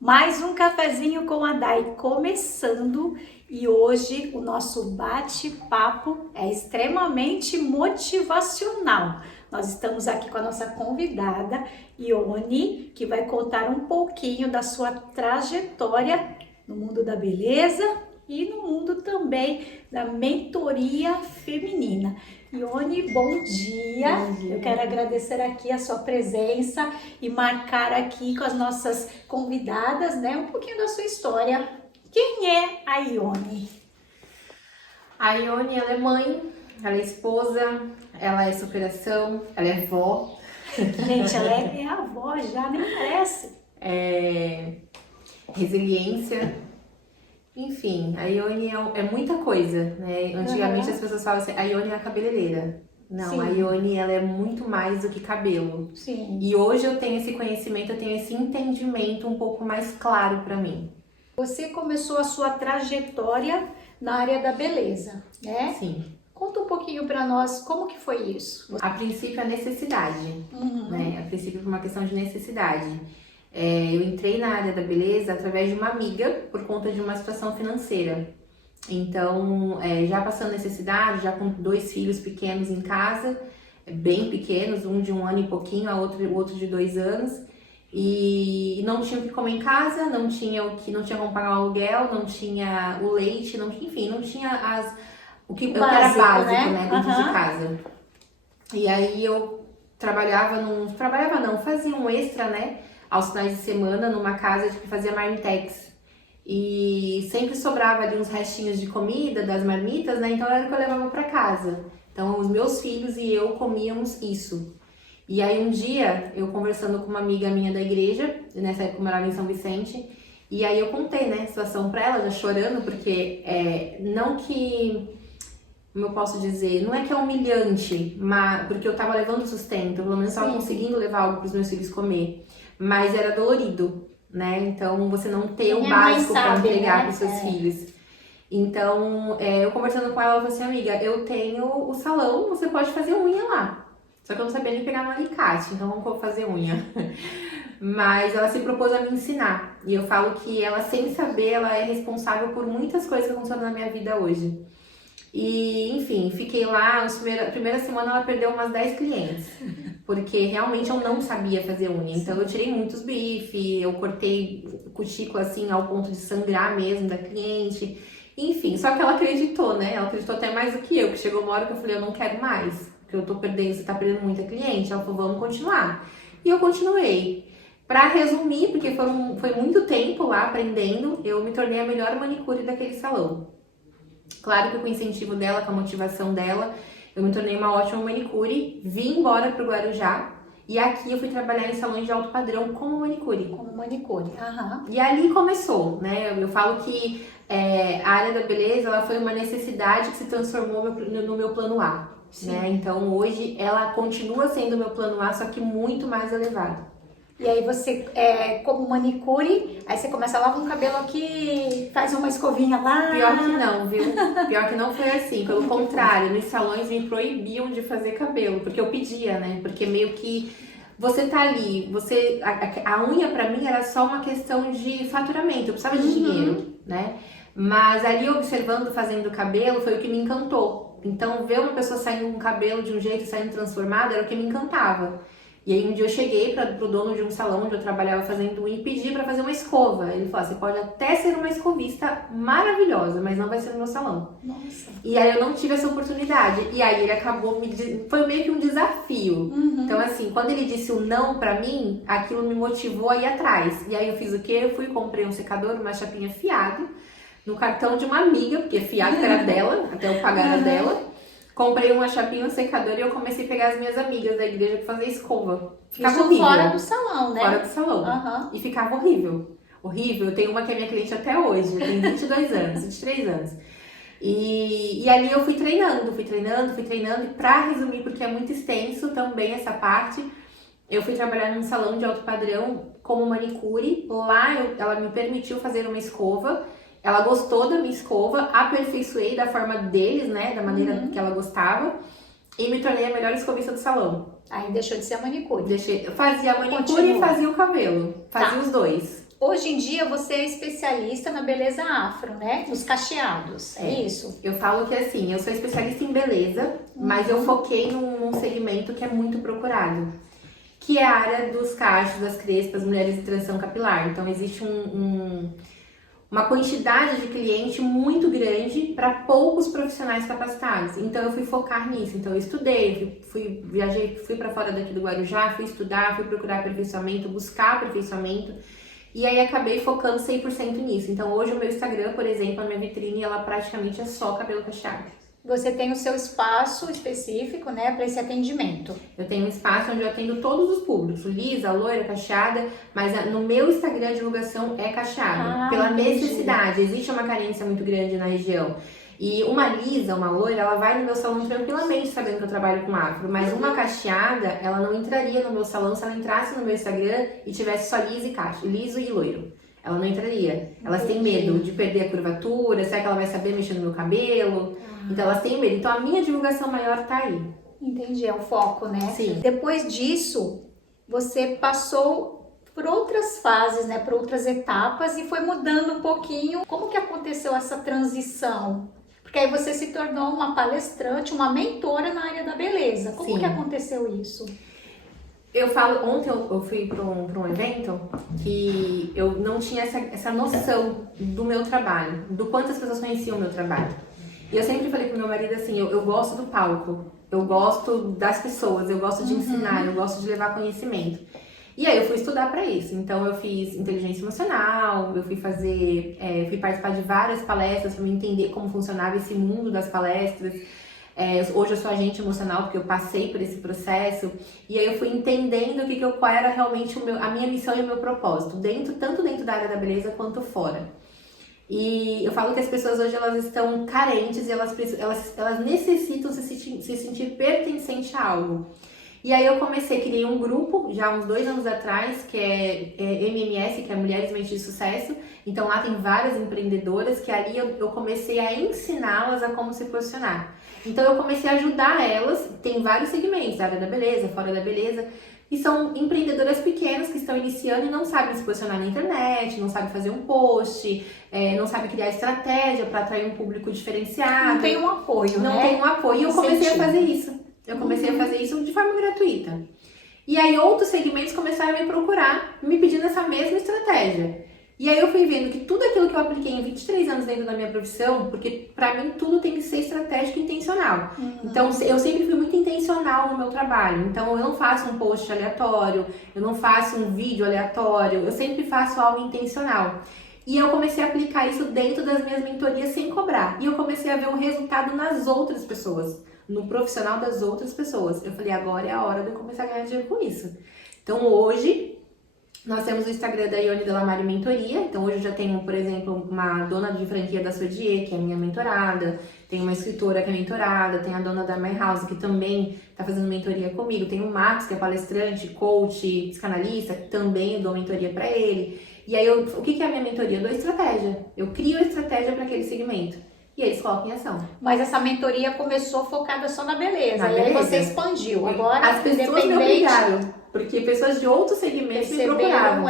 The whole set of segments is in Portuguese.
Mais um cafezinho com a Dai começando e hoje o nosso bate-papo é extremamente motivacional. Nós estamos aqui com a nossa convidada, Ione, que vai contar um pouquinho da sua trajetória no mundo da beleza e no mundo também da mentoria feminina. Ione, bom dia. Bom dia. Eu quero agradecer aqui a sua presença e marcar aqui com as nossas convidadas, né, um pouquinho da sua história. Quem é a Ione? A Ione, ela é mãe, ela é esposa, ela é superação, ela é vó. Gente, ela é avó já, nem parece. Resiliência. Enfim, a Ione é muita coisa, né? Antigamente as pessoas falavam assim, a Ione é a cabeleireira. Não, Sim. a Ione, ela é muito mais do que cabelo. Sim. E hoje eu tenho esse conhecimento, eu tenho esse entendimento um pouco mais claro pra mim. Você começou a sua trajetória na área da beleza, né? Sim. Conta um pouquinho pra nós como que foi isso. A princípio, a necessidade, né? A princípio, por uma questão de necessidade. Eu entrei na área da beleza através de uma amiga por conta de uma situação financeira. Então, já passando necessidade, já com 2 filhos pequenos em casa, bem pequenos, um de 1 ano e pouquinho, o outro de 2 anos. E não tinha o que comer em casa, não tinha como pagar o aluguel, não tinha o leite, enfim, não tinha o que era básico, né, dentro de casa. E aí eu fazia um extra, né, aos finais de semana numa casa que fazia marmitex. E sempre sobrava ali uns restinhos de comida das marmitas, né, então era o que eu levava para casa. Então os meus filhos e eu comíamos isso. E aí um dia, eu conversando com uma amiga minha da igreja, nessa época eu morava em São Vicente, e aí eu contei, né, a situação pra ela, já chorando, porque não que, como eu posso dizer, não é que é humilhante, mas, porque eu tava levando sustento, pelo menos eu tava conseguindo levar algo pros meus filhos comer, mas era dolorido, né, então você não ter o básico pra entregar pros seus filhos. Então, eu conversando com ela, ela falou assim, amiga, eu tenho o salão, você pode fazer unha lá. Só que eu não sabia nem pegar no alicate, então não vou fazer unha. Mas ela se propôs a me ensinar. E eu falo que ela, sem saber, ela é responsável por muitas coisas que aconteceram na minha vida hoje. E, enfim, fiquei lá, a primeira semana ela perdeu umas 10 clientes. Porque realmente eu não sabia fazer unha. Então eu tirei muitos bifes, eu cortei cutícula assim ao ponto de sangrar mesmo da cliente. Enfim, só que ela acreditou, né? Ela acreditou até mais do que eu, que chegou uma hora que eu falei, eu não quero mais. Que eu tô perdendo, você tá perdendo muita cliente. Ela falou, vamos continuar. E eu continuei. Pra resumir, porque foi muito tempo lá aprendendo, eu me tornei a melhor manicure daquele salão. Claro que com o incentivo dela, com a motivação dela, eu me tornei uma ótima manicure, vim embora pro Guarujá, e aqui eu fui trabalhar em salões de alto padrão como manicure. Como manicure, E ali começou, né? Eu falo que a área da beleza, ela foi uma necessidade que se transformou no meu plano A. Né? Então hoje ela continua sendo o meu plano A, só que muito mais elevado. E aí você, como manicure, aí você começa a lavar um cabelo aqui, faz uma escovinha lá. Pior que não, viu? Pior que não foi assim. Pelo contrário, nos salões me proibiam de fazer cabelo, porque eu pedia, né? Porque meio que você tá ali, a unha pra mim era só uma questão de faturamento, eu precisava de dinheiro, né? Mas ali observando, fazendo cabelo, foi o que me encantou. Então, ver uma pessoa saindo com o cabelo de um jeito, saindo transformada, era o que me encantava. E aí, um dia eu cheguei pro dono de um salão onde eu trabalhava fazendo unha e pedi pra fazer uma escova. Ele falou, você pode até ser uma escovista maravilhosa, mas não vai ser no meu salão. Nossa. E aí, eu não tive essa oportunidade. E aí, ele acabou foi meio que um desafio. Então, assim, quando ele disse o não pra mim, aquilo me motivou a ir atrás. E aí, eu fiz o quê? Eu fui e comprei um secador, uma chapinha fiado, no cartão de uma amiga, porque fiado era dela, até eu pagar a dela. Comprei uma chapinha, um secador e eu comecei a pegar as minhas amigas da igreja pra fazer escova. Ficava horrível. Fora do salão, né? Fora do salão. E ficava horrível. Horrível. Eu tenho uma que é minha cliente até hoje, tem 22 anos, 23 anos. E ali eu fui treinando. E pra resumir, porque é muito extenso também essa parte, eu fui trabalhar num salão de alto padrão como manicure. Lá ela me permitiu fazer uma escova. Ela gostou da minha escova, aperfeiçoei da forma deles, né? Da maneira que ela gostava. E me tornei a melhor escovista do salão. Aí deixou de ser a manicure. Eu fazia a manicure e fazia o cabelo. Fazia os dois. Hoje em dia você é especialista na beleza afro, né? Nos cacheados, é isso? Eu falo que assim, eu sou especialista em beleza, mas eu foquei num segmento que é muito procurado, que é a área dos cachos, das crespas, mulheres de transição capilar. Então existe uma quantidade de cliente muito grande para poucos profissionais capacitados. Então eu fui focar nisso. Então eu estudei, viajei, fui para fora daqui do Guarujá, fui estudar, fui procurar aperfeiçoamento, buscar aperfeiçoamento. E aí acabei focando 100% nisso. Então hoje o meu Instagram, por exemplo, a minha vitrine, ela praticamente é só cabelo cacheado. Você tem o seu espaço específico, né, para esse atendimento. Eu tenho um espaço onde eu atendo todos os públicos, lisa, loira, cacheada, mas no meu Instagram a divulgação é cacheada, pela necessidade. Existe uma carência muito grande na região. E uma lisa, uma loira, ela vai no meu salão tranquilamente sabendo que eu trabalho com afro, mas uma cacheada, ela não entraria no meu salão se ela entrasse no meu Instagram e tivesse só liso e loiro. Ela não entraria. Elas têm medo de perder a curvatura, será que ela vai saber mexer no meu cabelo? Então elas têm medo. Então a minha divulgação maior tá aí. Entendi, é o foco, né? Sim. Depois disso, você passou por outras fases, né? Por outras etapas e foi mudando um pouquinho. Como que aconteceu essa transição? Porque aí você se tornou uma palestrante, uma mentora na área da beleza. Como que aconteceu isso? Eu falo, ontem eu fui para um evento que eu não tinha essa noção do meu trabalho, do quanto as pessoas conheciam o meu trabalho. E eu sempre falei pro meu marido assim, eu gosto do palco, eu gosto das pessoas, eu gosto de ensinar, eu gosto de levar conhecimento. E aí eu fui estudar para isso, então eu fiz inteligência emocional, eu fui participar de várias palestras para me entender como funcionava esse mundo das palestras. Hoje eu sou agente emocional porque eu passei por esse processo e aí eu fui entendendo qual era realmente a minha missão e o meu propósito, tanto dentro da área da beleza quanto fora. E eu falo que as pessoas hoje elas estão carentes e elas necessitam se sentir pertencente a algo. E aí eu criei um grupo já uns 2 anos atrás, que é MMS, que é Mulheres Mente de Sucesso. Então lá tem várias empreendedoras que ali eu comecei a ensiná-las a como se posicionar. Então eu comecei a ajudar elas, tem vários segmentos, área da beleza, fora da beleza, e são empreendedoras pequenas que estão iniciando e não sabem se posicionar na internet, não sabem fazer um post, não sabem criar estratégia para atrair um público diferenciado. Não tem um apoio, Não tem um apoio. E eu comecei a fazer isso. Eu comecei a fazer isso de forma gratuita. E aí outros segmentos começaram a me procurar, me pedindo essa mesma estratégia. E aí eu fui vendo que tudo aquilo que eu apliquei em 23 anos dentro da minha profissão, porque pra mim tudo tem que ser estratégico e intencional. Então eu sempre fui muito intencional no meu trabalho. Então eu não faço um post aleatório, eu não faço um vídeo aleatório, eu sempre faço algo intencional. E eu comecei a aplicar isso dentro das minhas mentorias sem cobrar. E eu comecei a ver o resultado nas outras pessoas, no profissional das outras pessoas. Eu falei, agora é a hora de eu começar a ganhar dinheiro com isso. Então hoje nós temos o Instagram da Ione Delamare Mentoria. Então hoje eu já tenho, por exemplo, uma dona de franquia da Sodier, que é minha mentorada. Tem uma escritora que é mentorada. Tem a dona da My House, que também está fazendo mentoria comigo. Tem o Max, que é palestrante, coach, psicanalista, que também eu dou mentoria para ele. E aí, o que é a minha mentoria? Eu dou estratégia. Eu crio a estratégia para aquele segmento. E eles colocam em ação. Mas essa mentoria começou focada só na beleza. E aí você expandiu. Agora, as pessoas me obrigaram. Porque pessoas de outros segmentos me procuravam.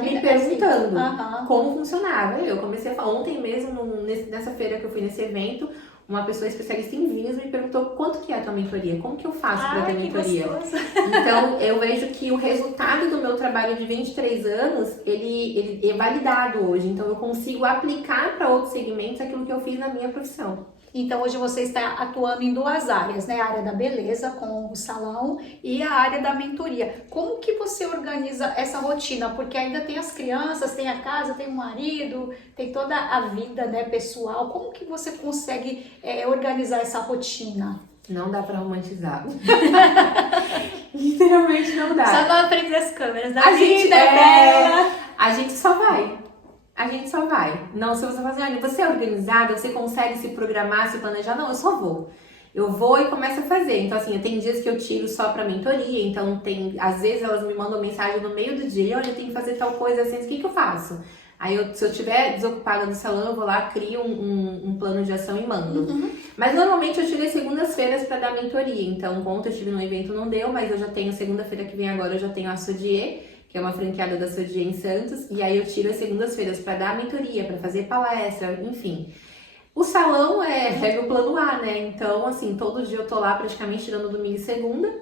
Me perguntando como funcionava. Eu comecei a falar. Ontem mesmo, nessa feira que eu fui nesse evento, uma pessoa especialista em vinhos me perguntou quanto que é a tua mentoria, como que eu faço para ter mentoria. Então eu vejo que o resultado do meu trabalho de 23 anos, ele é validado hoje, então eu consigo aplicar para outros segmentos aquilo que eu fiz na minha profissão. Então hoje você está atuando em 2 áreas, né? A área da beleza com o salão e a área da mentoria. Como que você organiza essa rotina? Porque ainda tem as crianças, tem a casa, tem o marido, tem toda a vida, né, pessoal. Como que você consegue organizar essa rotina? Não dá pra romantizar. Literalmente não dá. Só não aprende as câmeras da a vida gente, dela. A gente só vai. A gente só vai. Não, se você falar assim, olha, você é organizada, você consegue se programar, se planejar. Não, eu só vou. Eu vou e começo a fazer. Então, assim, tem dias que eu tiro só pra mentoria. Então, às vezes elas me mandam mensagem no meio do dia. Olha, eu tenho que fazer tal coisa assim. O que eu faço? Aí, se eu estiver desocupada do salão, eu vou lá, crio um plano de ação e mando. Mas, normalmente, eu tirei segundas-feiras pra dar mentoria. Então, ontem eu estive num evento, não deu. Mas eu já tenho, segunda-feira que vem agora, eu já tenho a Sodier, que é uma franqueada da Sodier em Santos, e aí eu tiro as segundas-feiras para dar mentoria, para fazer palestra, enfim. O salão é meu plano A, né? Então, assim, todo dia eu tô lá praticamente tirando domingo e segunda.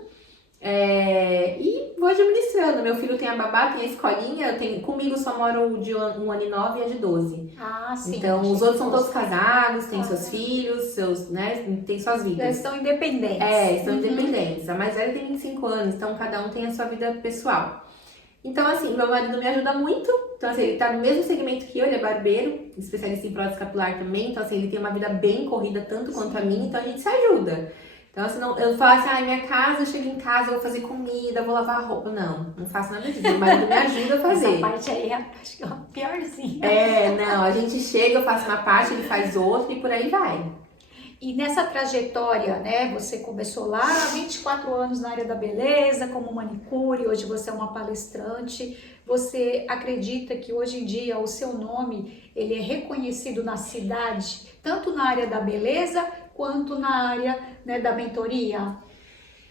E vou administrando. Meu filho tem a babá, tem a escolinha, comigo só moram o de 1 ano e 9 e a de 12. Ah, sim. Então, os outros são todos casados, têm seus filhos, né, tem suas vidas. Eles estão independentes. Estão independentes. A mais velha tem 25 anos, então cada um tem a sua vida pessoal. Então, assim, meu marido me ajuda muito. Então, assim, ele tá no mesmo segmento que eu, ele é barbeiro, especialista em prótese capilar também. Então, assim, ele tem uma vida bem corrida, tanto quanto a minha, então a gente se ajuda. Então, assim, eu falo assim, minha casa, eu chego em casa, eu vou fazer comida, vou lavar roupa. Não faço nada disso. Meu marido me ajuda a fazer. Essa parte aí, acho que é uma piorzinha. Não, a gente chega, eu faço uma parte, ele faz outra e por aí vai. E nessa trajetória, né, você começou lá, 24 anos na área da beleza, como manicure, hoje você é uma palestrante. Você acredita que hoje em dia o seu nome, ele é reconhecido na cidade, tanto na área da beleza, quanto na área, né, da mentoria?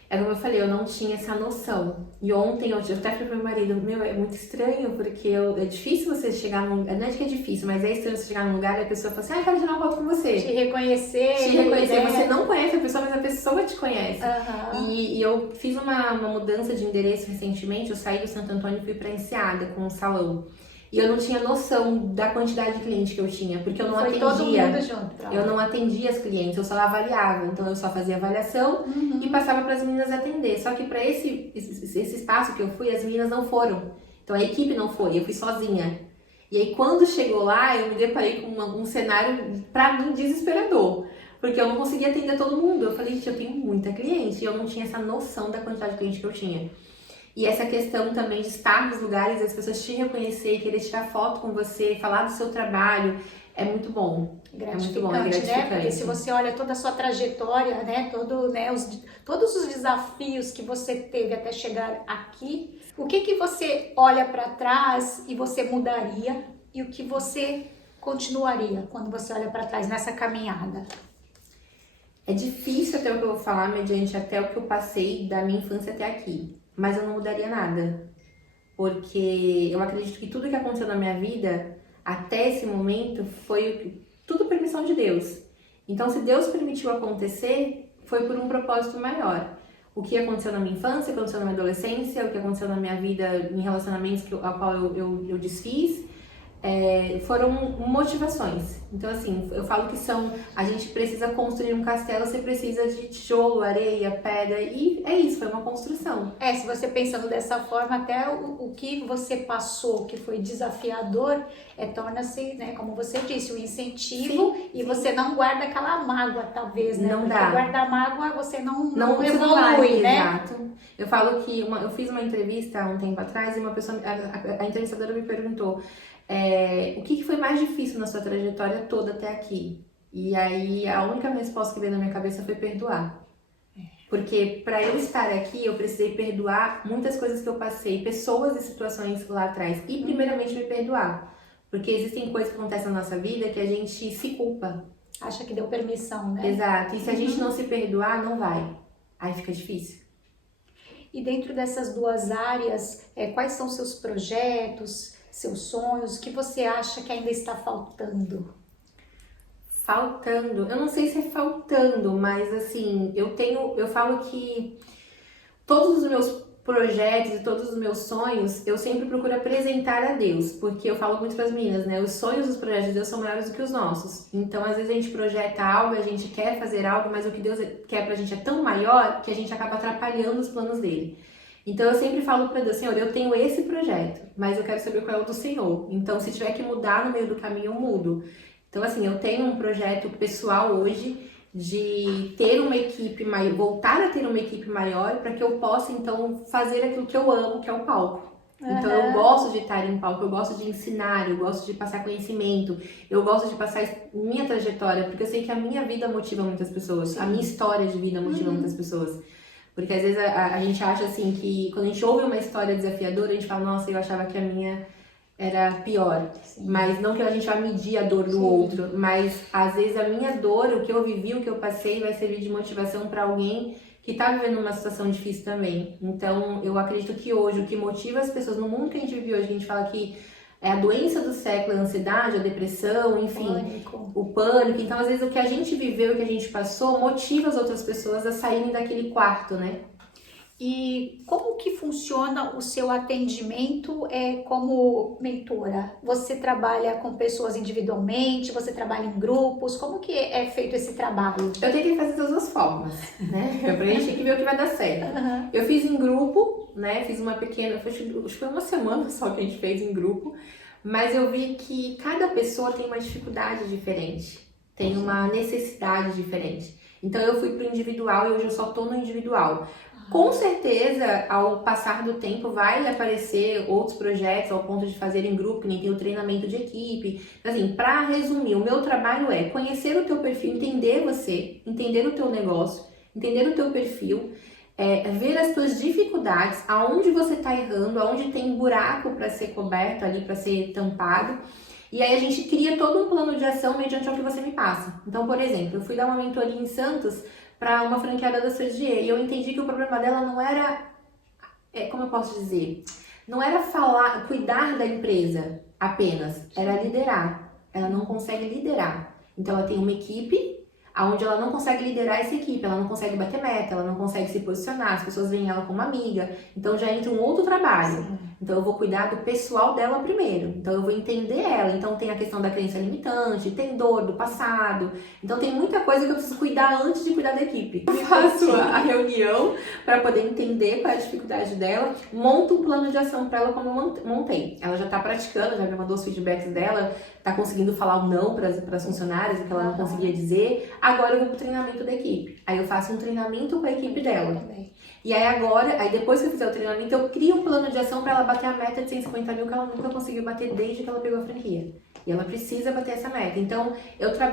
É como eu falei, eu não tinha essa noção. E ontem eu até falei pro meu marido, é muito estranho, porque é difícil você chegar num lugar, não é que é difícil, mas é estranho você chegar num lugar e a pessoa fala assim, eu quero tirar uma foto com você. Te reconhecer. Né? Você não conhece a pessoa, mas a pessoa te conhece. E eu fiz uma mudança de endereço recentemente, eu saí do Santo Antônio e fui pra Enseada com um salão. E eu não tinha noção da quantidade de cliente que eu tinha, porque eu não atendia. Todo mundo junto. Eu não atendia as clientes, eu só avaliava. Então eu só fazia avaliação e passava para as meninas atender. Só que para esse espaço que eu fui, as meninas não foram. Então a equipe não foi, eu fui sozinha. E aí quando chegou lá, eu me deparei com um cenário, para mim, desesperador. Porque eu não conseguia atender todo mundo. Eu falei, gente, eu tenho muita cliente. E eu não tinha essa noção da quantidade de cliente que eu tinha. E essa questão também de estar nos lugares, as pessoas te reconhecer, querer tirar foto com você, falar do seu trabalho, é muito bom. Gratificante, né? Porque se você olha toda a sua trajetória, né? Todos os desafios que você teve até chegar aqui, o que você olha para trás e você mudaria e o que você continuaria quando você olha para trás nessa caminhada? É difícil até o que eu vou falar, mediante até o que eu passei da minha infância até aqui. Mas eu não mudaria nada, porque eu acredito que tudo que aconteceu na minha vida, até esse momento, foi tudo permissão de Deus. Então, se Deus permitiu acontecer, foi por um propósito maior. O que aconteceu na minha infância, o que aconteceu na minha adolescência, o que aconteceu na minha vida em relacionamentos a qual eu desfiz, foram motivações. Então, assim, eu falo que a gente precisa construir um castelo, você precisa de tijolo, areia, pedra, e é isso, foi uma construção. Se você pensando dessa forma, até o que você passou, que foi desafiador, torna-se, né, como você disse, um incentivo. Sim. Você não guarda aquela mágoa, talvez, né? Não Porque dá. Guardar mágoa, você não evolui, né? Exato. Eu falo que eu fiz uma entrevista há um tempo atrás e uma pessoa, a entrevistadora me perguntou o que foi mais difícil na sua trajetória toda até aqui? E aí a única resposta que veio na minha cabeça foi perdoar. Porque para eu estar aqui, eu precisei perdoar muitas coisas que eu passei, pessoas e situações lá atrás. E primeiramente me perdoar. Porque existem coisas que acontecem na nossa vida que a gente se culpa. Acha que deu permissão, né? Exato. E se a gente não se perdoar, não vai. Aí fica difícil. E dentro dessas duas áreas, quais são seus projetos, seus sonhos? O que você acha que ainda está faltando? Eu não sei se é faltando, mas assim, eu falo que todos os meus projetos e todos os meus sonhos, eu sempre procuro apresentar a Deus, porque eu falo muito para as meninas, né? Os sonhos dos projetos de Deus são maiores do que os nossos. Então, às vezes a gente projeta algo, a gente quer fazer algo, mas o que Deus quer pra gente é tão maior que a gente acaba atrapalhando os planos dele. Então, eu sempre falo para Deus, Senhor, eu tenho esse projeto, mas eu quero saber qual é o do Senhor. Então, se tiver que mudar no meio do caminho, eu mudo. Então, assim, eu tenho um projeto pessoal hoje de ter uma equipe maior, voltar a ter uma equipe maior para que eu possa, então, fazer aquilo que eu amo, que é o palco. Então, eu gosto de estar em palco, eu gosto de ensinar, eu gosto de passar conhecimento, eu gosto de passar minha trajetória, porque eu sei que a minha vida motiva muitas pessoas, Sim. A minha história de vida motiva muitas pessoas. Porque às vezes a gente acha assim que quando a gente ouve uma história desafiadora, a gente fala, nossa, eu achava que a minha era pior. Sim. Mas não que a gente vai medir a dor do Sim. outro, mas às vezes a minha dor, o que eu vivi, o que eu passei, vai servir de motivação para alguém que está vivendo uma situação difícil também. Então, eu acredito que hoje o que motiva as pessoas no mundo que a gente vive hoje, que a gente fala que é a doença do século, a ansiedade, a depressão, enfim, o pânico. Então, às vezes, o que a gente viveu, o que a gente passou, motiva as outras pessoas a saírem daquele quarto, né? E como que funciona o seu atendimento como mentora? Você trabalha com pessoas individualmente? Você trabalha em grupos? Como que é feito esse trabalho? Eu tentei fazer das duas formas, né? Pra gente tem que ver o que vai dar certo. Eu fiz em grupo, né? Fiz uma pequena, acho que foi uma semana só que a gente fez em grupo, mas eu vi que cada pessoa tem uma dificuldade diferente, tem uma necessidade diferente. Então eu fui pro individual e hoje eu só tô no individual. Com certeza, ao passar do tempo, vai aparecer outros projetos ao ponto de fazer em grupo, que nem tem o treinamento de equipe. Assim, para resumir, o meu trabalho é conhecer o teu perfil, entender você, entender o teu negócio, entender o teu perfil, ver as tuas dificuldades, aonde você está errando, aonde tem buraco para ser coberto ali, para ser tampado. E aí a gente cria todo um plano de ação mediante o que você me passa. Então, por exemplo, eu fui dar uma mentoria em Santos para uma franqueada da Sergier, e eu entendi que o problema dela não era, como eu posso dizer, não era cuidar da empresa apenas, era liderar. Ela não consegue liderar. Então ela tem uma equipe onde ela não consegue liderar essa equipe, ela não consegue bater meta, ela não consegue se posicionar, as pessoas veem ela como amiga, então já entra um outro trabalho. Sim. Então eu vou cuidar do pessoal dela primeiro, então eu vou entender ela, então tem a questão da crença limitante, tem dor do passado, então tem muita coisa que eu preciso cuidar antes de cuidar da equipe. Eu faço a reunião para poder entender qual é a dificuldade dela, monto um plano de ação para ela como eu montei. Ela já está praticando, já me mandou os feedbacks dela, está conseguindo falar o não para as funcionárias, o que ela não conseguia dizer. Agora eu vou pro treinamento da equipe. Aí eu faço um treinamento com a equipe dela. E aí depois que eu fizer o treinamento, eu crio um plano de ação para ela bater a meta de 150 mil que ela nunca conseguiu bater desde que ela pegou a franquia. E ela precisa bater essa meta. Então,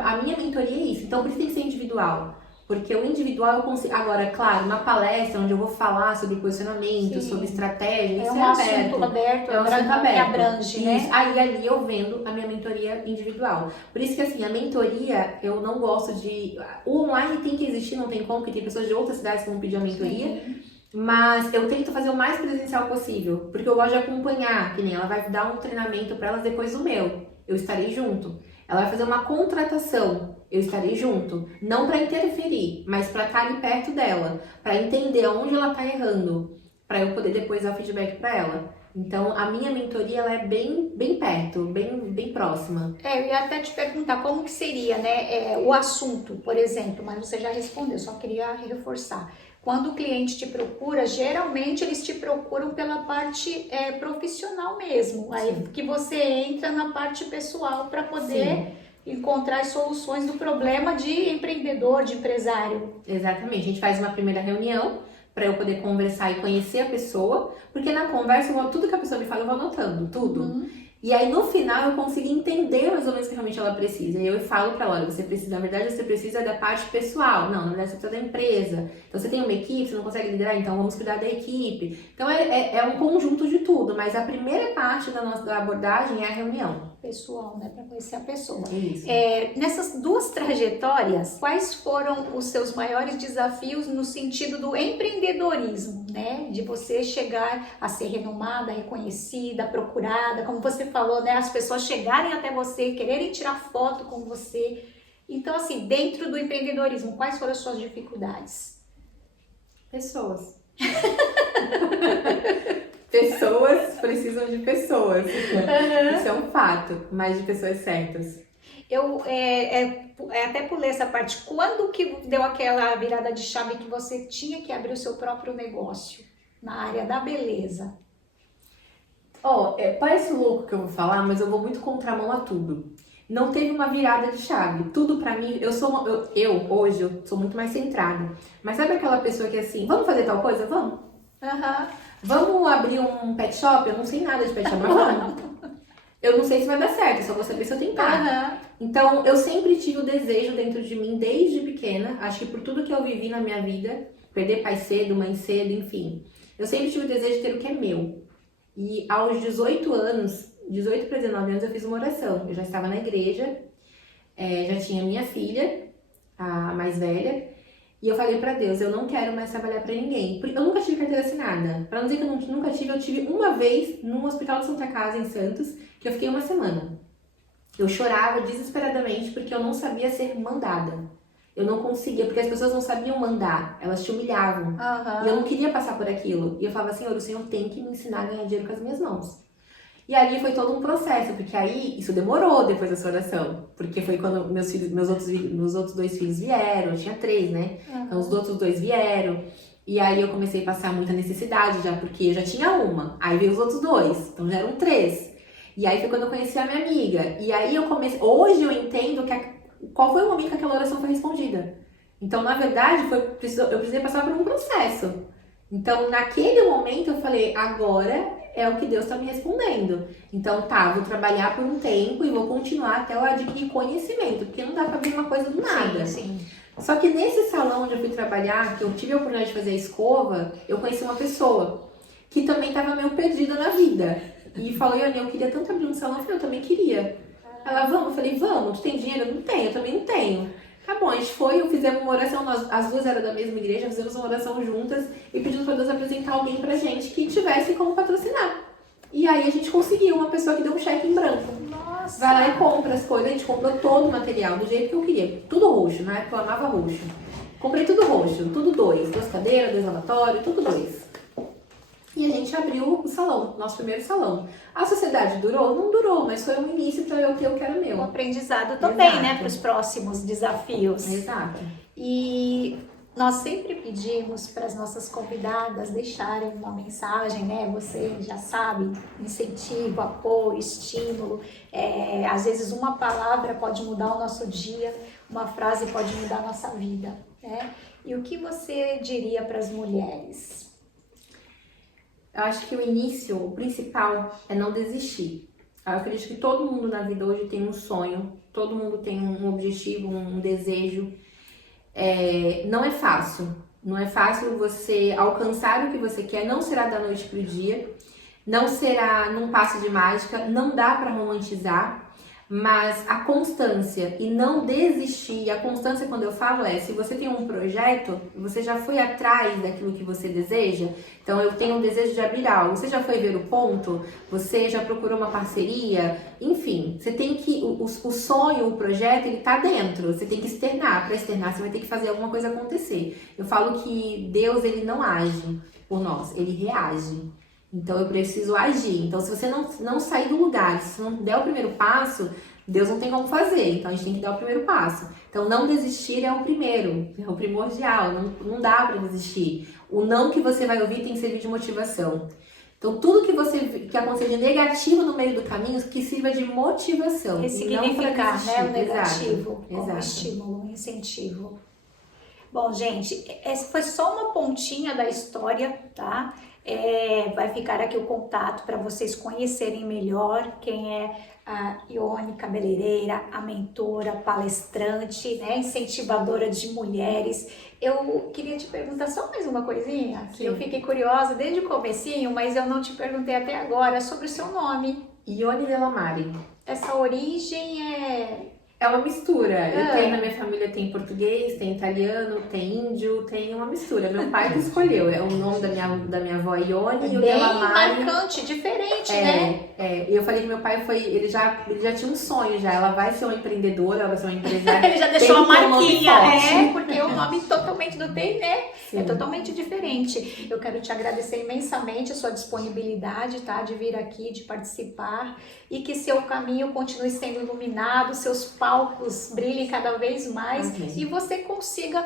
a minha mentoria é isso. Então, por isso tem que ser individual. Porque o individual eu consigo... Agora, claro, uma palestra onde eu vou falar sobre posicionamento, sobre estratégia, isso é assunto aberto. É um assunto aberto. Que abrange, né? Isso. Aí ali eu vendo a minha mentoria individual. Por isso que assim, a mentoria, eu não gosto de... O online tem que existir, não tem como, porque tem pessoas de outras cidades que vão pedir a mentoria. Sim. Mas eu tento fazer o mais presencial possível, porque eu gosto de acompanhar, que nem ela vai dar um treinamento para elas depois do meu. Eu estarei junto. Ela vai fazer uma contratação, eu estarei junto. Não para interferir, mas para estar ali perto dela, para entender onde ela está errando, para eu poder depois dar o feedback para ela. Então, a minha mentoria ela é bem perto, bem próxima. Eu ia até te perguntar como que seria, né, o assunto, por exemplo, mas você já respondeu, só queria reforçar. Quando o cliente te procura, geralmente eles te procuram pela parte profissional mesmo. Aí que você entra na parte pessoal para poder encontrar as soluções do problema de empreendedor, de empresário. Exatamente. A gente faz uma primeira reunião para eu poder conversar e conhecer a pessoa, porque na conversa, tudo que a pessoa me fala, eu vou anotando, tudo. E aí, no final, eu consigo entender mais ou menos o que realmente ela precisa. E eu falo pra ela, olha, você precisa, na verdade, você precisa da parte pessoal. Não, na verdade, você precisa da empresa. Então, você tem uma equipe, você não consegue liderar, então vamos cuidar da equipe. Então, é um conjunto de tudo. Mas a primeira parte da abordagem é a reunião. Pessoal, né? Para conhecer a pessoa. Isso. Nessas duas trajetórias, quais foram os seus maiores desafios no sentido do empreendedorismo, né? De você chegar a ser renomada, reconhecida, procurada, como você falou, né? As pessoas chegarem até você, quererem tirar foto com você. Então, assim, dentro do empreendedorismo, quais foram as suas dificuldades? Pessoas. Pessoas precisam de pessoas. Isso é um fato, mas de pessoas certas. Eu até pulei essa parte. Quando que deu aquela virada de chave que você tinha que abrir o seu próprio negócio na área da beleza? Parece louco que eu vou falar, mas eu vou muito contramão a tudo. Não teve uma virada de chave. Tudo pra mim, hoje eu sou muito mais centrada. Mas sabe aquela pessoa que é assim, vamos fazer tal coisa? Vamos. Vamos abrir um pet shop? Eu não sei nada de pet shop, mas vamos. Eu não sei se vai dar certo, só vou saber se eu tentar. Então, eu sempre tive o desejo dentro de mim, desde pequena, acho que por tudo que eu vivi na minha vida, perder pai cedo, mãe cedo, enfim. Eu sempre tive o desejo de ter o que é meu. E aos 18 para 19 anos, eu fiz uma oração. Eu já estava na igreja, já tinha minha filha, a mais velha, E eu falei pra Deus, eu não quero mais trabalhar pra ninguém. Porque eu nunca tive carteira assinada. Pra não dizer que eu nunca tive, eu tive uma vez num hospital de Santa Casa, em Santos, que eu fiquei uma semana. Eu chorava desesperadamente porque eu não sabia ser mandada. Eu não conseguia, porque as pessoas não sabiam mandar, elas te humilhavam. E eu não queria passar por aquilo. E eu falava, Senhor, o Senhor tem que me ensinar a ganhar dinheiro com as minhas mãos. E ali foi todo um processo, porque aí isso demorou depois dessa oração. Porque foi quando meus outros 2 filhos vieram, eu tinha 3, né? Então os outros 2 vieram. E aí eu comecei a passar muita necessidade já, porque eu já tinha uma. Aí veio os outros 2, então já eram 3. E aí foi quando eu conheci a minha amiga. E aí eu comecei. Hoje eu entendo qual foi o momento que aquela oração foi respondida. Então, na verdade, eu precisei passar por um processo. Então, naquele momento eu falei, agora é o que Deus está me respondendo. Então, vou trabalhar por um tempo e vou continuar até eu adquirir conhecimento, porque não dá para abrir uma coisa do nada. Sim. Só que nesse salão onde eu fui trabalhar, que eu tive a oportunidade de fazer a escova, eu conheci uma pessoa que também estava meio perdida na vida. E falou, Ione, eu queria tanto abrir um salão. Eu falei, eu também queria. Ela, vamos? Eu falei, vamos. Tu tem dinheiro? Eu não tenho, eu também não tenho. Tá bom, a gente foi, fizemos uma oração, as 2 eram da mesma igreja, fizemos uma oração juntas e pedimos para Deus apresentar alguém pra gente que tivesse como patrocinar. E aí a gente conseguiu uma pessoa que deu um cheque em branco. Nossa! Vai lá e compra as coisas, a gente comprou todo o material, do jeito que eu queria. Tudo roxo, na época eu amava roxo. Comprei tudo roxo, tudo 2 cadeiras, 2 lavatórios, tudo 2. E a gente abriu o salão, nosso primeiro salão. A sociedade durou? Não durou, mas foi um início para eu ter o que era meu. Um aprendizado também, Exato. né, para os próximos desafios. Exato. E nós sempre pedimos para as nossas convidadas deixarem uma mensagem, né? Você já sabe, incentivo, apoio, estímulo. Às vezes uma palavra pode mudar o nosso dia, uma frase pode mudar a nossa vida, né? E o que você diria para as mulheres? Eu acho que o início, o principal, é não desistir. Eu acredito que todo mundo na vida hoje tem um sonho, todo mundo tem um objetivo, um desejo. Não é fácil. Não é fácil você alcançar o que você quer, não será da noite pro dia, não será num passe de mágica, não dá para romantizar. Mas a constância e não desistir, a constância quando eu falo se você tem um projeto, você já foi atrás daquilo que você deseja, então eu tenho um desejo de abrir algo, você já foi ver o ponto, você já procurou uma parceria, enfim, você tem que, o sonho, o projeto, ele tá dentro, você tem que externar, para externar você vai ter que fazer alguma coisa acontecer. Eu falo que Deus, ele não age por nós, ele reage. Então eu preciso agir. Então se você não sair do lugar, se você não der o primeiro passo, Deus não tem como fazer. Então a gente tem que dar o primeiro passo. Então não desistir é o primeiro, é o primordial. Não dá pra desistir. O não que você vai ouvir tem que servir de motivação. Então tudo que acontecer de negativo no meio do caminho, que sirva de motivação. Ressignificar, né, o negativo como Exato. estímulo, um incentivo. Bom, gente, essa foi só uma pontinha da história, tá? Vai ficar aqui o contato para vocês conhecerem melhor quem é a Ione Cabeleireira, a mentora, palestrante, né, incentivadora de mulheres. Eu queria te perguntar só mais uma coisinha, que eu fiquei curiosa desde o comecinho, mas eu não te perguntei até agora sobre o seu nome. Ione Delamare. Essa origem É uma mistura. Eu tenho, na minha família tem português, tem italiano, tem índio, tem uma mistura. Meu pai que escolheu. É o nome da minha avó Ione e o Delamare. Bem marcante, diferente, né? E eu falei que meu pai ele já tinha um sonho já. Ela vai ser uma empreendedora, ela vai ser uma empresária. Ele já deixou a marquinha. Forte. Porque o nome totalmente do TEI, né? Sim. É totalmente diferente. Eu quero te agradecer imensamente a sua disponibilidade, tá? De vir aqui, de participar. E que seu caminho continue sendo iluminado, seus palcos brilhem cada vez mais. Amém. E você consiga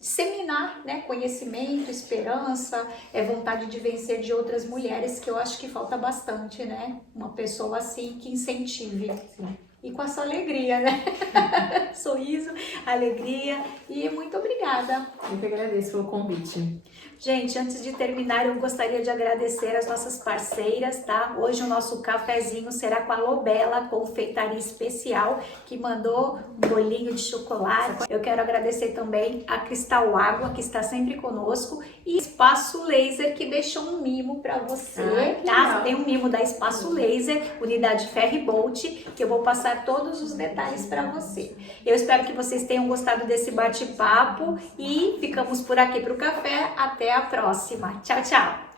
disseminar, né, conhecimento, esperança, vontade de vencer de outras mulheres, que eu acho que falta bastante, né? Uma pessoa assim que incentive. Sim. E com essa alegria, né? Sorriso, alegria. E muito obrigada. Eu que agradeço pelo convite. Gente, antes de terminar, eu gostaria de agradecer as nossas parceiras, tá? Hoje o nosso cafezinho será com a Lobela Confeitaria Especial, que mandou um bolinho de chocolate. Eu quero agradecer também a Cristal Água, que está sempre conosco, e Espaço Laser, que deixou um mimo para você, tá? Tem um mimo da Espaço Laser, unidade Ferrybolt, que eu vou passar todos os detalhes para você. Eu espero que vocês tenham gostado desse bate-papo e ficamos por aqui para o café. Até a próxima. Tchau, tchau!